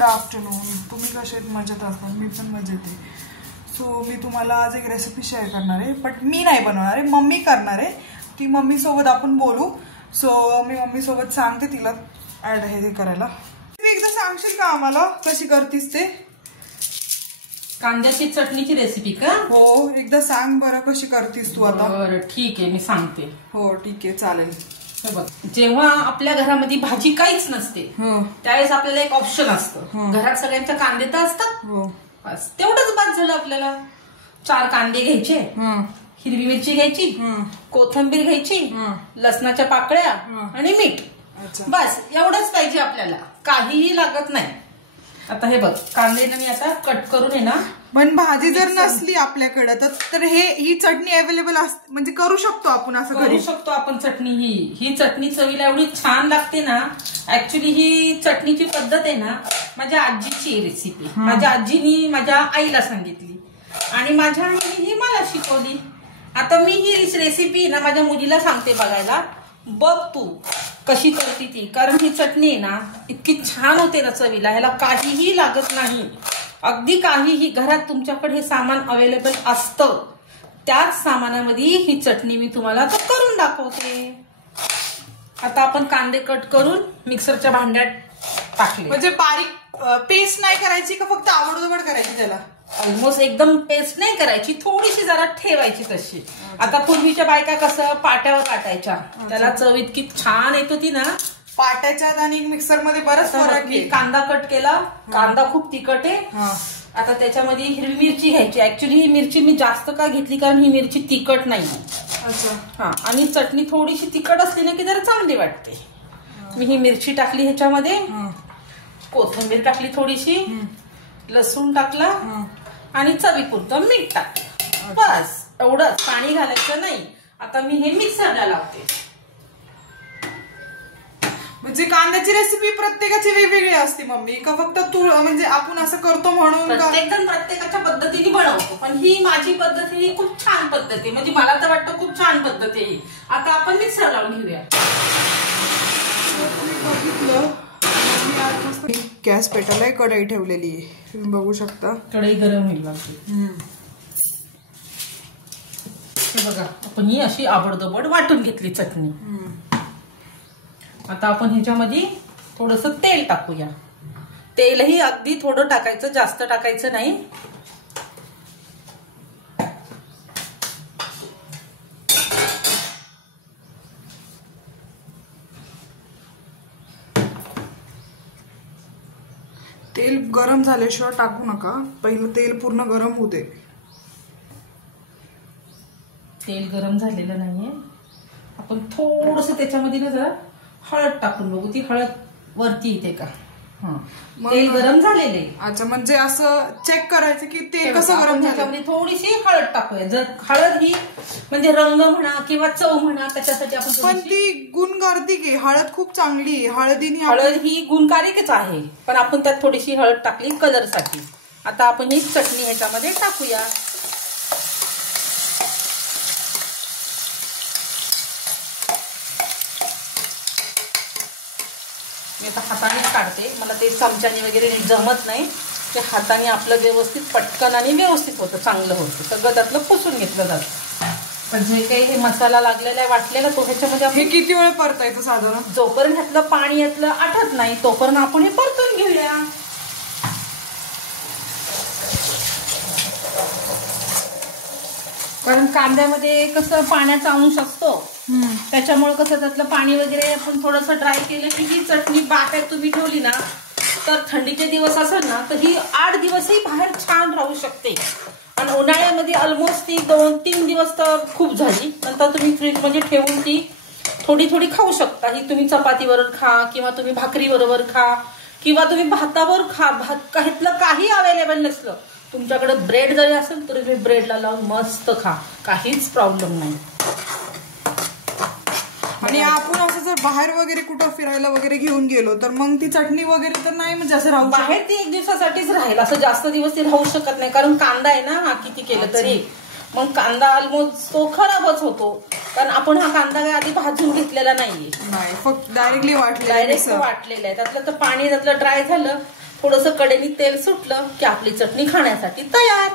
Good afternoon. तुम्ही कसे मजेत असतात? मी पण मजेत आहे. सो मी तुम्हाला आज एक रेसिपी शेअर करणार आहे, बट मी नाही बनवणार आहे, मम्मी करणार आहे. ती मम्मी सोबत आपण बोलू. सो मी मम्मी सोबत सांगते तिला ऍड हे करायला. तुम्ही एकदा सांगशील का आम्हाला कशी करतीस ते? कांद्याची चटणीची रेसिपी का? हो, एकदा सांग बरं कशी करतीस तू आता. बरं ठीक आहे, मी सांगते. हो ठीक आहे, चालेल. बघ, जेव्हा आपल्या घरामध्ये भाजी काहीच नसते त्यावेळेस आपल्याला एक ऑप्शन असतं. घरात सगळ्यांच्या कांदे तर असतात, बस तेवढंच बाद झालं आपल्याला. 4 कांदे घ्यायचे, हिरवी मिरची घ्यायची, कोथिंबीर घ्यायची, लसणाच्या पाकळ्या आणि मीठ, बस एवढंच पाहिजे आपल्याला, काहीही लागत नाही. आता हे बघ, कांदे मी आता कट करून आहे ना. पण भाजी जर नसली आपल्याकडे तर ही चटणी अवेलेबल असते, म्हणजे करू शकतो आपण, असं करू शकतो आपण चटणी. ही चटणी चवीला एवढी छान लागते ना. ऍक्च्युली ही चटणीची पद्धत आहे ना माझ्या आजीची रेसिपी. माझ्या आजीनी माझ्या आईला सांगितली आणि माझ्या आईने ही मला शिकवली. आता मी ही रेसिपी ना माझ्या मुलीला सांगते बघायला, बघ तू कशी करते ती. कारण ही चटणी आहे ना इतकी छान होते ना चवीला, ह्याला काहीही लागत नाही, अगदी काहीही. घरात तुमच्याकडे हे सामान अवेलेबल असतं, त्याच सामानामध्ये ही चटणी मी तुम्हाला आता करून दाखवते. आता आपण कांदे कट करून मिक्सरच्या भांड्यात टाकले. म्हणजे बारीक पेस्ट नाही करायची का, फक्त आवडदोबड करायची त्याला? ऑलमोस्ट एकदम पेस्ट नाही करायची, थोडीशी जरा ठेवायची तशी. आता पूर्वीच्या बायका कसं पाट्यावर काटायच्या, त्याला चव इतकी छान येत होती ना. पाट्याच्यात आणि मिक्सर मध्ये बरंच फरक आहे. कांदा कट केला, कांदा खूप तिखट आहे. आता त्याच्यामध्ये हिरवी मिरची घ्यायची. ऍक्च्युली ही मिरची मी जास्त का घेतली, कारण ही मिरची तिखट नाही. हा, आणि चटणी थोडीशी तिखट असली ना की जरा चांगली वाटते. मी ही मिरची टाकली ह्याच्यामध्ये, कोथिंबीर टाकली थोडीशी, लसूण टाकला आणि चवीपुरतं मीठ टाकलं, बस एवढंच. पाणी घालायचं नाही. आता मी हे मिक्सरला लावते. म्हणजे कांद्याची रेसिपी प्रत्येकाची वेगवेगळी असते मम्मी का, फक्त तू म्हणजे आपण असं करतो म्हणून? प्रत्येकजण प्रत्येकाच्या पद्धतीने बनवतो, पण ही माझी पद्धत ही खूप छान पद्धत आहे. म्हणजे मला तर वाटतं खूप छान पद्धत आहे. आता आपण मिक्सर लावून घेऊया. गॅस पेटायला कढई ठेवलेली आहे, तुम्ही बघू शकता. कढई गरम होईल लागते. बघा, आपण ही अशी आबडदोबड वाटून घेतली चटणी. आता आपण ह्याच्यामध्ये थोडस तेल टाकूया. तेलही अगदी थोडं टाकायचं, जास्त टाकायचं नाही. तेल गरम झाल्याशिवाय टाकू नका, पहिलं तेल पूर्ण गरम होऊ दे. तेल गरम झालेलं नाहीये. आपण थोडस त्याच्यामध्ये ना जरा हळद टाकून बघू, ती हळद वरती येते का. तेल गरम झालेले. अच्छा, म्हणजे असं चेक करायचं की तेल कसं गरम झालं. थोडीशी हळद टाकूया. जर हळद ही म्हणजे रंग म्हणा किंवा चव म्हणा, त्याच्यासाठी आपण. पण ती गुणकारती की हळद खूप चांगली आहे. हळद ही गुणकारिकच आहे, पण आपण त्यात थोडीशी हळद टाकली कलरसाठी. आता आपण ही चटणी ह्याच्यामध्ये टाकूया. मी आता हातानेच काढते, मला ते चमच्याने वगैरे नीट जमत नाही. ते हाताने आपलं व्यवस्थित पटकन आणि व्यवस्थित होतं, चांगलं होतं. सगळं त्यातलं पुसून घेतलं जातं. पण जे काही हे मसाला लागलेला आहे वाटलेला, तो ह्याच्यामध्ये हे किती वेळ परतायचं साधारण? जोपर्यंत ह्यातलं पाणी यातलं आटत नाही तोपर्यंत आपण हे परतून घेऊया. कारण कांद्यामध्ये कसं पाण्याचा अंश असतो, त्याच्यामुळे कसं त्यातलं पाणी वगैरे आपण थोडंसं ड्राय केलं की ही चटणी बाहेर तुम्ही ठेवली ना, तर थंडीचे दिवस असेल ना तर ही 8 दिवसही बाहेर छान राहू शकते. आणि उन्हाळ्यामध्ये ऑलमोस्ट ती 2-3 दिवस तर खूप झाली. नंतर तुम्ही फ्रीजमध्ये ठेवून ती थोडी थोडी खाऊ शकता. ही तुम्ही चपाती बरोबर खा, किंवा तुम्ही भाकरी बरोबर खा, किंवा तुम्ही भातावर खा. ह्यातलं काही अवेलेबल नसलं, तुमच्याकडे ब्रेड जरी असेल तरी तुम्ही ब्रेडला लावून मस्त खा, काहीच प्रॉब्लेम नाही. आणि आपण असं जर बाहेर वगैरे कुठं फिरायला वगैरे घेऊन गेलो तर मग ती चटणी वगैरे तर नाही, म्हणजे असं राहू बाहेर ती 1 दिवसासाठीच राहील, असं जास्त दिवस ती राहू शकत नाही. कारण कांदा आहे ना हा, किती केलं तरी मग कांदा ऑलमोस्ट तो खराबच होतो. कारण आपण हा कांदा काय आधी भाजून घेतलेला नाहीये, नाही, फक्त डायरेक्टली वाटलेला आहे. त्यातलं तर पाणी त्यातलं ड्राय झालं थोडंसं कडेनी तेल सुटलं की आपली चटणी खाण्यासाठी तयार.